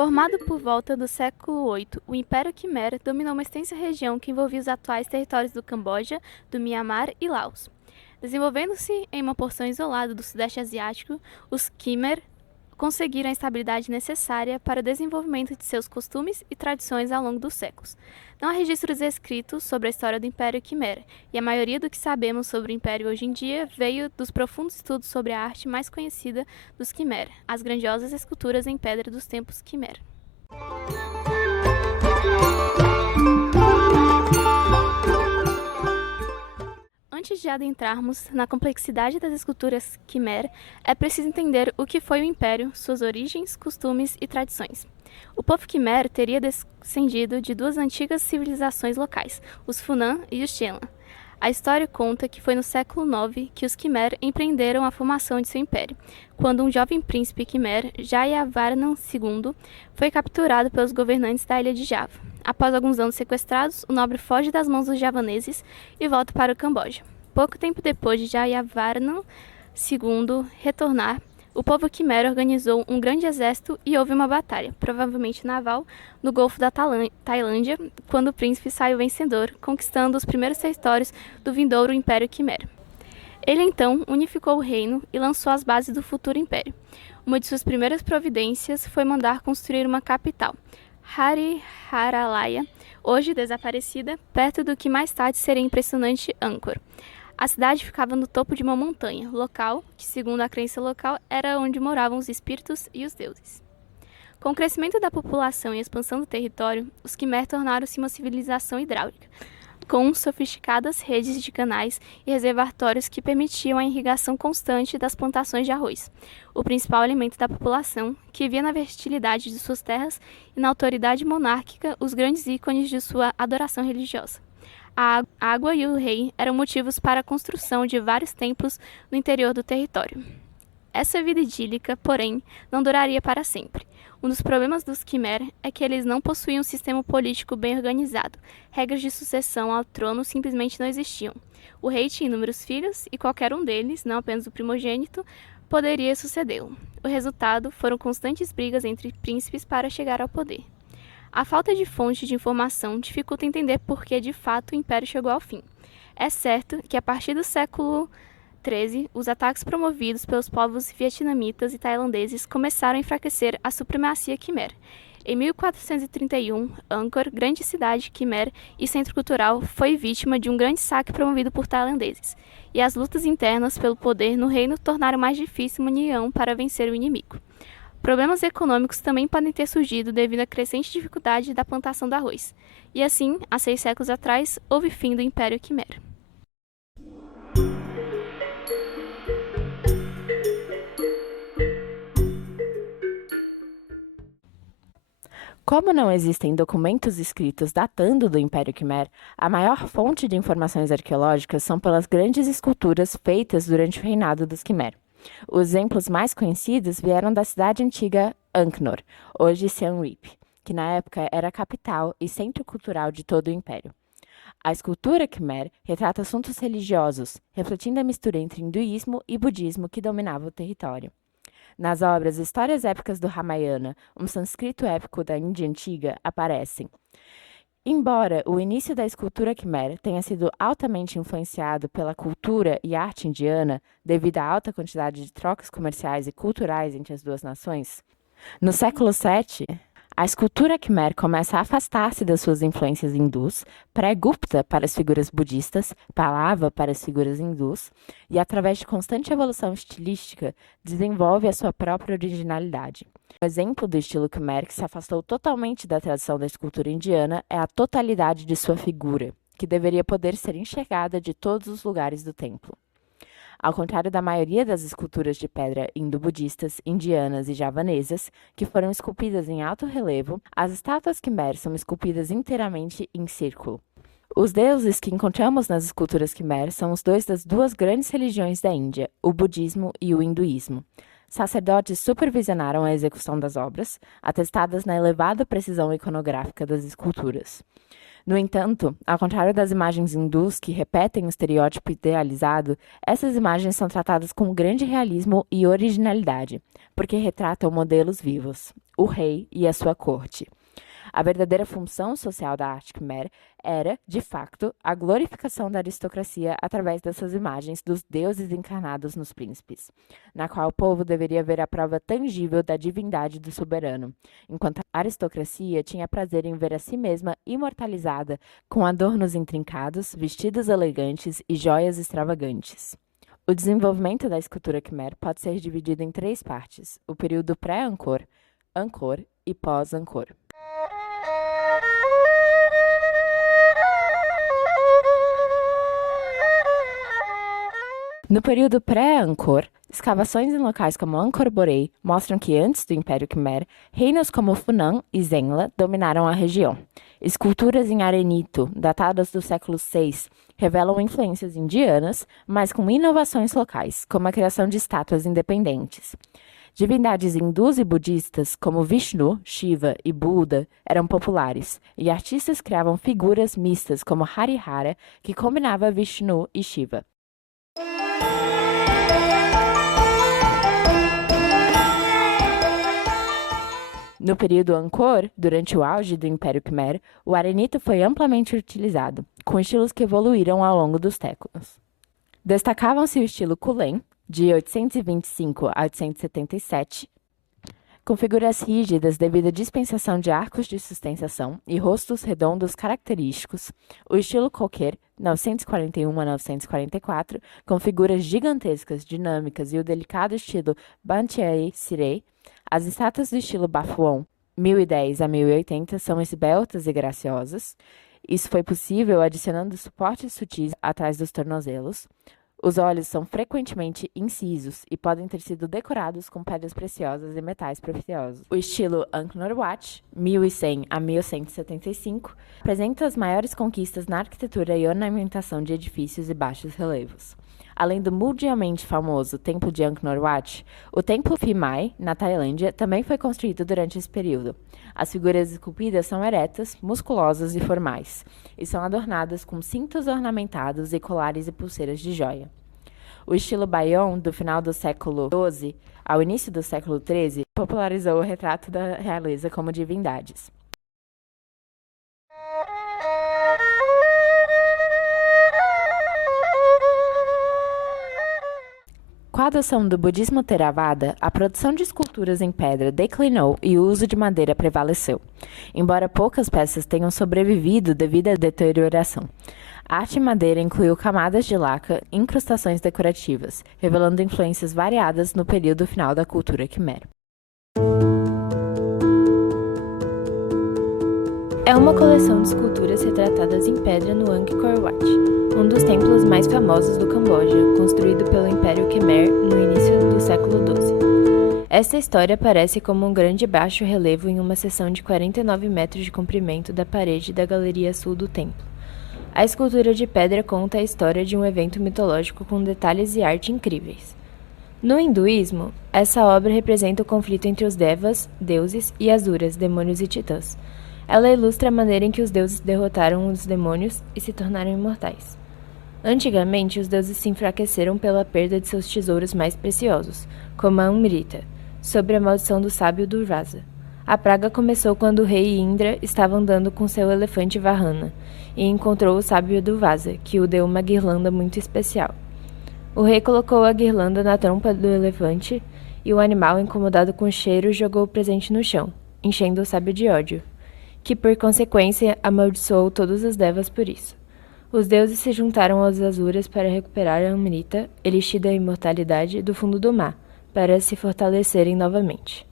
Formado por volta do século VIII, o Império Khmer dominou uma extensa região que envolvia os atuais territórios do Camboja, do Mianmar e Laos. Desenvolvendo-se em uma porção isolada do Sudeste Asiático, os Khmer conseguiram a estabilidade necessária para o desenvolvimento de seus costumes e tradições ao longo dos séculos. Não há registros escritos sobre a história do Império Khmer, e a maioria do que sabemos sobre o Império hoje em dia veio dos profundos estudos sobre a arte mais conhecida dos Khmer, as grandiosas esculturas em pedra dos templos Khmer. Antes de adentrarmos na complexidade das esculturas Khmer, é preciso entender o que foi o Império, suas origens, costumes e tradições. O povo Khmer teria descendido de duas antigas civilizações locais, os Funan e os Chelan. A história conta que foi no século IX que os Khmer empreenderam a formação de seu império, quando um jovem príncipe Khmer, Jayavarman II, foi capturado pelos governantes da ilha de Java. Após alguns anos sequestrados, o nobre foge das mãos dos javaneses e volta para o Camboja. Pouco tempo depois de Jayavarman II retornar, o povo Khmer organizou um grande exército e houve uma batalha, provavelmente naval, no Golfo da Tailândia, quando o príncipe saiu vencedor, conquistando os primeiros territórios do vindouro Império Khmer. Ele então unificou o reino e lançou as bases do futuro império. Uma de suas primeiras providências foi mandar construir uma capital, Hariharalaya, hoje desaparecida, perto do que mais tarde seria impressionante Angkor. A cidade ficava no topo de uma montanha, local que, segundo a crença local, era onde moravam os espíritos e os deuses. Com o crescimento da população e a expansão do território, os Khmer tornaram-se uma civilização hidráulica, com sofisticadas redes de canais e reservatórios que permitiam a irrigação constante das plantações de arroz, o principal alimento da população, que via na fertilidade de suas terras e na autoridade monárquica os grandes ícones de sua adoração religiosa. A água e o rei eram motivos para a construção de vários templos no interior do território. Essa vida idílica, porém, não duraria para sempre. Um dos problemas dos Khmer é que eles não possuíam um sistema político bem organizado. Regras de sucessão ao trono simplesmente não existiam. O rei tinha inúmeros filhos e qualquer um deles, não apenas o primogênito, poderia sucedê-lo. O resultado foram constantes brigas entre príncipes para chegar ao poder. A falta de fonte de informação dificulta entender por que, de fato, o império chegou ao fim. É certo que, a partir do século XIII, os ataques promovidos pelos povos vietnamitas e tailandeses começaram a enfraquecer a supremacia Khmer. Em 1431, Angkor, grande cidade Khmer e centro cultural, foi vítima de um grande saque promovido por tailandeses, e as lutas internas pelo poder no reino tornaram mais difícil uma união para vencer o inimigo. Problemas econômicos também podem ter surgido devido à crescente dificuldade da plantação do arroz. E assim, há 6 séculos atrás, houve fim do Império Khmer. Como não existem documentos escritos datando do Império Khmer, a maior fonte de informações arqueológicas são pelas grandes esculturas feitas durante o reinado dos Khmer. Os exemplos mais conhecidos vieram da cidade antiga Angkor, hoje Siem Reap, que na época era a capital e centro cultural de todo o império. A escultura Khmer retrata assuntos religiosos, refletindo a mistura entre hinduísmo e budismo que dominava o território. Nas obras Histórias Épicas do Ramayana, um sânscrito épico da Índia Antiga, aparecem. Embora o início da escultura Khmer tenha sido altamente influenciado pela cultura e arte indiana, devido à alta quantidade de trocas comerciais e culturais entre as duas nações, no século VII, a escultura Khmer começa a afastar-se das suas influências hindus, pré-Gupta para as figuras budistas, Pallava para as figuras hindus, e através de constante evolução estilística, desenvolve a sua própria originalidade. Um exemplo do estilo Khmer que se afastou totalmente da tradição da escultura indiana é a totalidade de sua figura, que deveria poder ser enxergada de todos os lugares do templo. Ao contrário da maioria das esculturas de pedra indo-budistas, indianas e javanesas, que foram esculpidas em alto relevo, as estátuas Khmer são esculpidas inteiramente em círculo. Os deuses que encontramos nas esculturas Khmer são os dois das duas grandes religiões da Índia, o budismo e o hinduísmo. Sacerdotes supervisionaram a execução das obras, atestadas na elevada precisão iconográfica das esculturas. No entanto, ao contrário das imagens hindus que repetem o estereótipo idealizado, essas imagens são tratadas com grande realismo e originalidade, porque retratam modelos vivos, o rei e a sua corte. A verdadeira função social da arte Khmer era, de facto, a glorificação da aristocracia através dessas imagens dos deuses encarnados nos príncipes, na qual o povo deveria ver a prova tangível da divindade do soberano, enquanto a aristocracia tinha prazer em ver a si mesma imortalizada com adornos intrincados, vestidos elegantes e joias extravagantes. O desenvolvimento da escultura Khmer pode ser dividido em 3 partes: o período pré-Angkor, Angkor e pós-Angkor. No período pré-Angkor, escavações em locais como Angkor Borei mostram que antes do Império Khmer, reinos como Funan e Zengla dominaram a região. Esculturas em arenito, datadas do século VI, revelam influências indianas, mas com inovações locais, como a criação de estátuas independentes. Divindades hindus e budistas, como Vishnu, Shiva e Buda, eram populares, e artistas criavam figuras mistas, como Harihara, que combinava Vishnu e Shiva. No período Angkor, durante o auge do Império Khmer, o arenito foi amplamente utilizado, com estilos que evoluíram ao longo dos séculos. Destacavam-se o estilo Kulen, de 825 a 877, com figuras rígidas devido à dispensação de arcos de sustentação e rostos redondos característicos, o estilo Khoker, 941 a 944, com figuras gigantescas, dinâmicas e o delicado estilo Banteay Sirey. As estátuas do estilo Bafuon, 1010 a 1080, são esbeltas e graciosas. Isso foi possível adicionando suportes sutis atrás dos tornozelos. Os olhos são frequentemente incisos e podem ter sido decorados com pedras preciosas e metais preciosos. O estilo Angkor Wat, 1100 a 1175, apresenta as maiores conquistas na arquitetura e ornamentação de edifícios e baixos relevos. Além do mundialmente famoso Templo de Angkor Wat, o Templo Phi Mai, na Tailândia, também foi construído durante esse período. As figuras esculpidas são eretas, musculosas e formais, e são adornadas com cintos ornamentados e colares e pulseiras de joia. O estilo Bayon, do final do século XII ao início do século XIII, popularizou o retrato da realeza como divindades. Com a adoção do budismo Theravada, a produção de esculturas em pedra declinou e o uso de madeira prevaleceu, embora poucas peças tenham sobrevivido devido à deterioração. A arte em madeira incluiu camadas de laca e incrustações decorativas, revelando influências variadas no período final da cultura Khmer. É uma coleção de esculturas retratadas em pedra no Angkor Wat, um dos templos mais famosos do Camboja, construído pelo Império Khmer no início do século XII. Esta história aparece como um grande baixo relevo em uma seção de 49 metros de comprimento da parede da galeria sul do templo. A escultura de pedra conta a história de um evento mitológico com detalhes e arte incríveis. No hinduísmo, essa obra representa o conflito entre os Devas, deuses, e Asuras, demônios e titãs. Ela ilustra a maneira em que os deuses derrotaram os demônios e se tornaram imortais. Antigamente, os deuses se enfraqueceram pela perda de seus tesouros mais preciosos, como a Amrita, sob a maldição do sábio Durvasa. A praga começou quando o rei Indra estava andando com seu elefante Vahana e encontrou o sábio Durvasa, que o deu uma guirlanda muito especial. O rei colocou a guirlanda na trompa do elefante e o animal, incomodado com o cheiro, jogou o presente no chão, enchendo o sábio de ódio, que por consequência amaldiçoou todos os devas por isso. Os deuses se juntaram aos Asuras para recuperar a Amrita, elixir da imortalidade, do fundo do mar, para se fortalecerem novamente.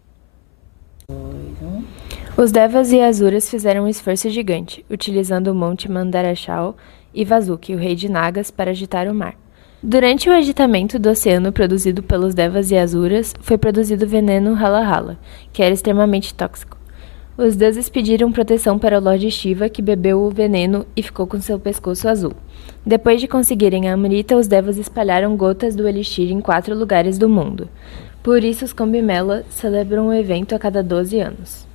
Os Devas e Asuras fizeram um esforço gigante, utilizando o monte Mandarashal e Vasuki, o rei de Nagas, para agitar o mar. Durante o agitamento do oceano produzido pelos Devas e Asuras, foi produzido o veneno Hala-Hala, que era extremamente tóxico. Os deuses pediram proteção para o Lorde Shiva, que bebeu o veneno e ficou com seu pescoço azul. Depois de conseguirem a Amrita, os Devas espalharam gotas do elixir em 4 lugares do mundo. Por isso, os Kumbh Mela celebram o evento a cada 12 anos.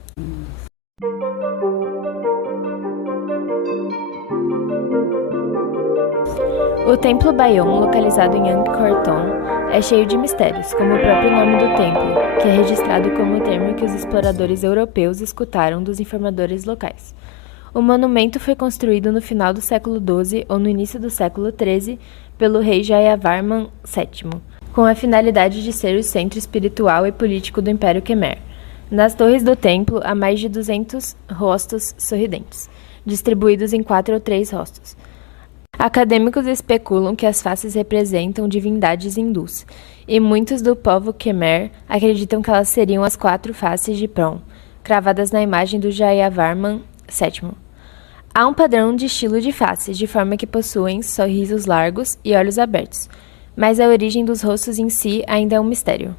O Templo Bayon, localizado em Angkor Thom, é cheio de mistérios, como o próprio nome do templo, que é registrado como o termo que os exploradores europeus escutaram dos informadores locais. O monumento foi construído no final do século XII ou no início do século XIII pelo rei Jayavarman VII, com a finalidade de ser o centro espiritual e político do Império Khmer. Nas torres do templo há mais de 200 rostos sorridentes, distribuídos em 4 ou 3 rostos. Acadêmicos especulam que as faces representam divindades hindus, e muitos do povo Khmer acreditam que elas seriam as 4 faces de Phrom, cravadas na imagem do Jayavarman VII. Há um padrão de estilo de faces, de forma que possuem sorrisos largos e olhos abertos, mas a origem dos rostos em si ainda é um mistério.